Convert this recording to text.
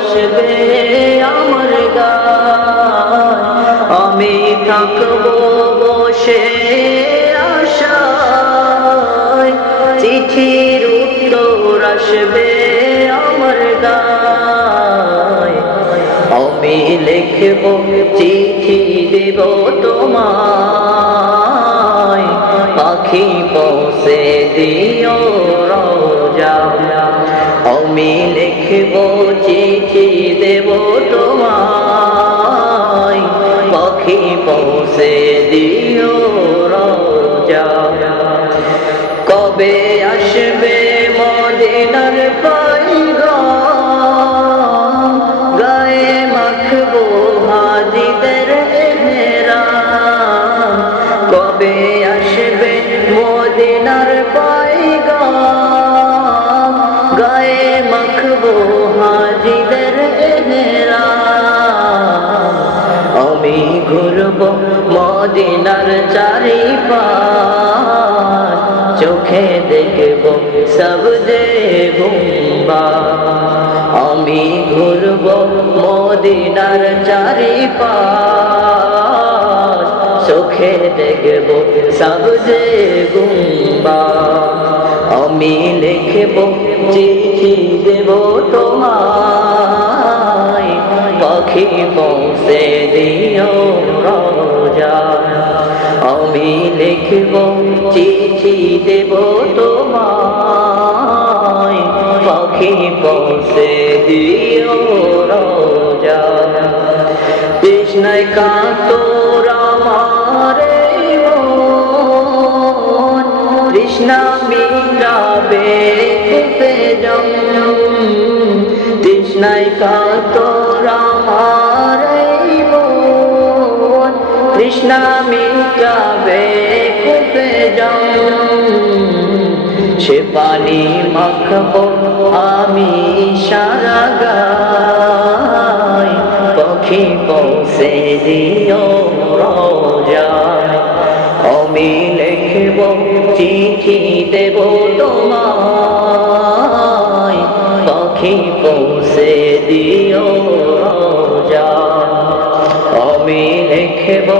আসবে আমার গায় আমি থাকব বসে আশায়। চিঠির উত্তর আসবে আমার গায় আমি লিখব, চিঠি দেব তোমায়। পাখি পৌঁছে দিও রোজা। আমি লিখব তোমায় পাখি পৌঁছে দিও রোজা। কবে আসবে মদিনার পাইগা গায়ে মাখবো এহরা কবে আসবে মদিনার পাইগা ঘুরব মদিনার চারিপাশ। চোখে দেখব সব গুম্বা আমি ঘুরব মদিনার চারিপাশ। চোখে দেখব সব গুম্বা আমি লিখব চিঠি দেব তোমায়। পাখি পৌঁছে দিও আমি লিখব, চিঠি দেব তোমায়। পাখি পৌঁছে দিও রোজা। কৃষ্ণায় কাতর আমার কৃষ্ণা জম কৃষ্ণায় কাতর কৃষ্ণা মিটাবে কুপে জম সে পানি মাখবো আমি সারা গায়। পাখি পৌঁছে দিও রোজা। আমি লিখব, চিঠি দেব তোমায়। পাখি পৌঁছে দিও রোজা। আমি লিখব